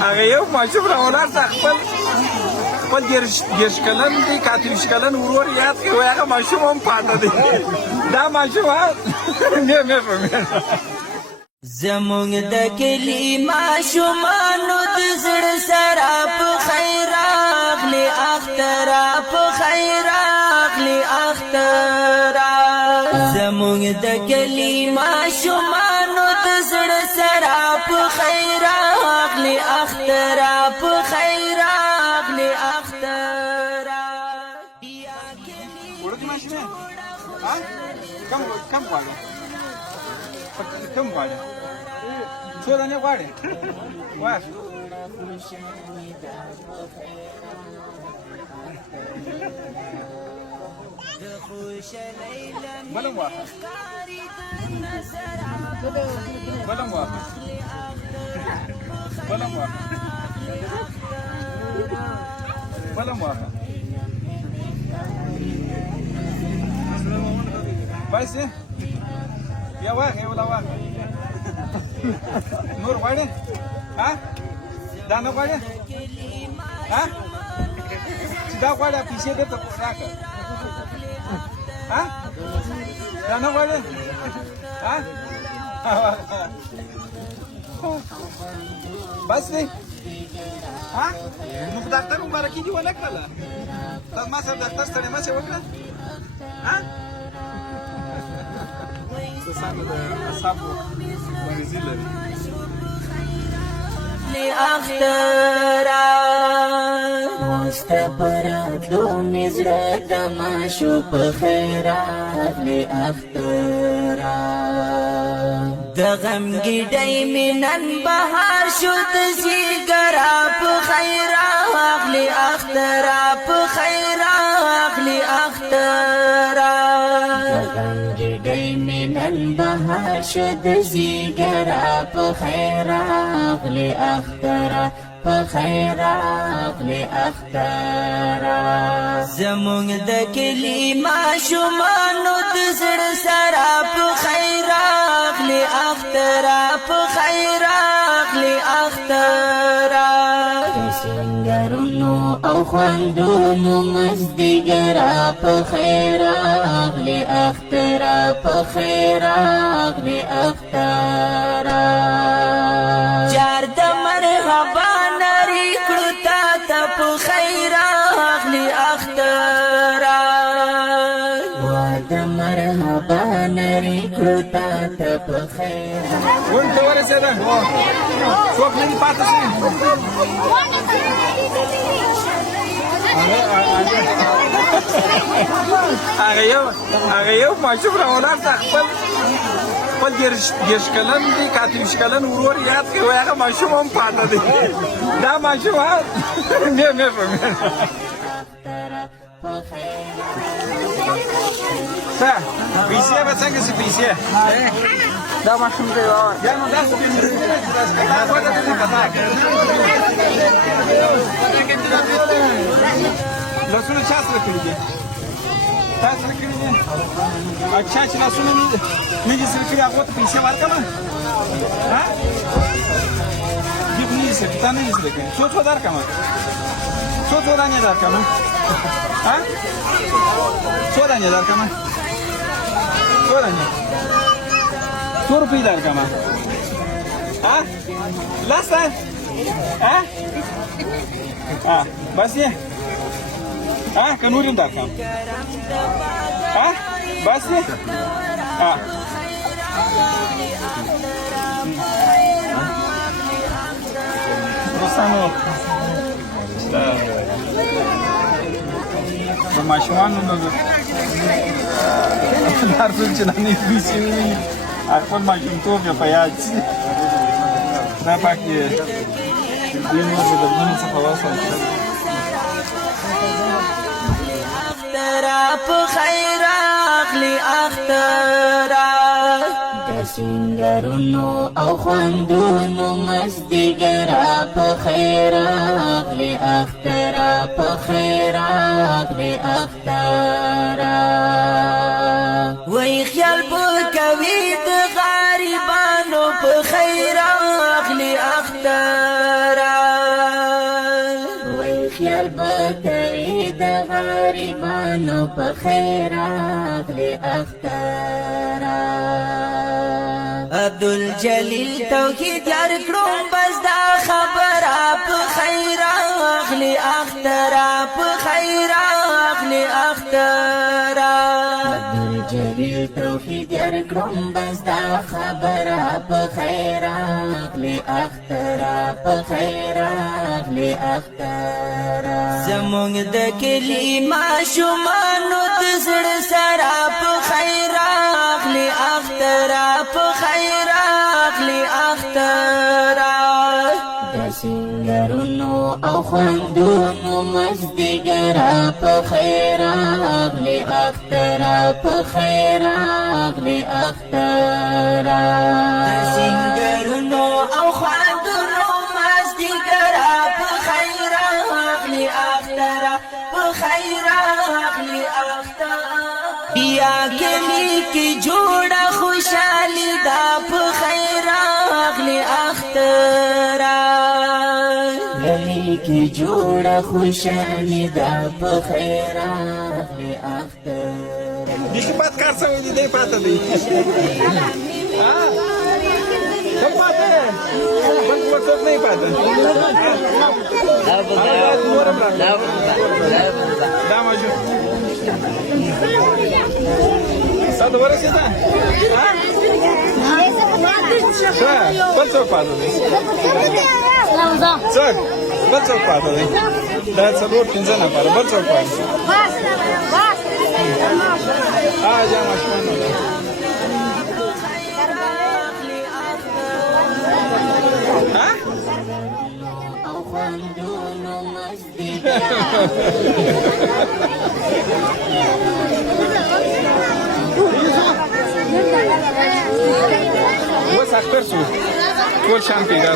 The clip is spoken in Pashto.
هغه یو ماشوم راولاړ ته خپل دېرش کلن دی که 30 کلن ورور یاد کړي وایي هغه ماشوم هم پاته دی دا ماشوم مې زمونږ د کلي ماشومانو د زړه سره په خیر راغلي اختر په خیر راغلي اختر زمونږ د کلي ماشومانو د زړه سره په خیر راغلي اختر په خیر راغلي اختر وړوکی ماشومې کم غواړې کم غواړې څو دانې غواړې واخله بل هم واخله بل هم واخله بل هم واخله بل هم واخله بس بیا واخله یو لا واخله نور غواړې ها دا نه غواړې ها چې دا غواړې پیسې درته راکړه ها دا نه غواړې ها بس دی ها نو په ډاکټر مبارکي دې ونه کړله تا ما سره ډاکټر سره مې وکړه ها سانو د اصحابو مریضي لري اخترا مستبراتو مزړه د ماشو په خیرات لی اخترا د غم ګډای مینن بهار شو د زیګرا په خیرات لی اخترا په خیرات لی اخترا نن بهار شد زیګرا په خیر راغلی اخترا په خیر راغلی اخترا زمونږ د کلي ماشومانو د زړه سره په خیر راغلی اخترا په خیر راغلی اخترا سنگرونو او خوندونو مزدګرا په خیر راغلی اخترا په خیر راغلی اخترا جار د مرحبا نری کړو تا ته په خیر راغلی اخترا د مرحبا نری کړو تا ته په خیر ونته ورسېده څوک نه دي پاته شوي هغه یو ماشوم راولاړ ته خپل دېرش کلن دی که 30 کلن ورور یاد کړي وایي هغه ماشوم هم پاته دی دا ماشوم مې پیسې به څنګه سي پیسې دا ماشوم دی یا نو دا څه لاسونه چا سره کړي دي تا سره کړي دي اچھا چې لاسونه مې دې سره کړي هغه ته پیسې ورکړم ها دې نه سره تا نه سره کړي څو درکړم څو دانې درکړم ها څو دانې درکړم څو دانې 100 روپۍ درکړم ها لاس ها بس یې که نور هم درکړم بس یې دوستانو د ماشومانو نو هر څوک چې نامې پیسې وویني خپل ماشومتوب یې په یاد شي دا پکې دې نور د دردونو څخه وصل اخترا په خیر راغلی اخترا د سنگرونو او خوندونو مزدګرا په خیر راغلی اخترا په خیر راغلی اخترا وای خیال به کوي د غریبانو په خیر اخلی اخترا وی خیال بکوی د غریبانو په خیر اخلی اخترا عبدالجلیل توحید یار کړم بس دا خبره په خیر اخلی اخترا په خیر اخلی اخترا عبدالجلیل توحید یار کړم بس دا خبره په خیر اخلی اخترا په خیر اخلی اخترا زمونږ د کلی ماشومانو د زړه سره په خیر اخلی اخترا په خیر اخلی اخترا د سنگرونو او خوندونو مزدګرا په خیر اخلی اخترا په خیر اخلی اخترا د سنگرونو او خوندونو مزدګرا په خیر اخلی اخترا په خیر اخلی اخترا بیا کلی کی جوړه خوشحالی دا په خیر اخلی اخترا کلی کی جوړه خوشحالی دا په خیر اخلی اخترا دیشی پات کار سوی دی دی پاتا دی کم پاتا ہے بند وقت نہیں پاتا دا مجھو سا دوباره سی دا بل څوک پاتا دی څوک بل څوک پاتا دی دا څلور پنځه نفره بل څوک پاتا جا ماشومان او خوندونو اوس اختر شو ټول شان پیدا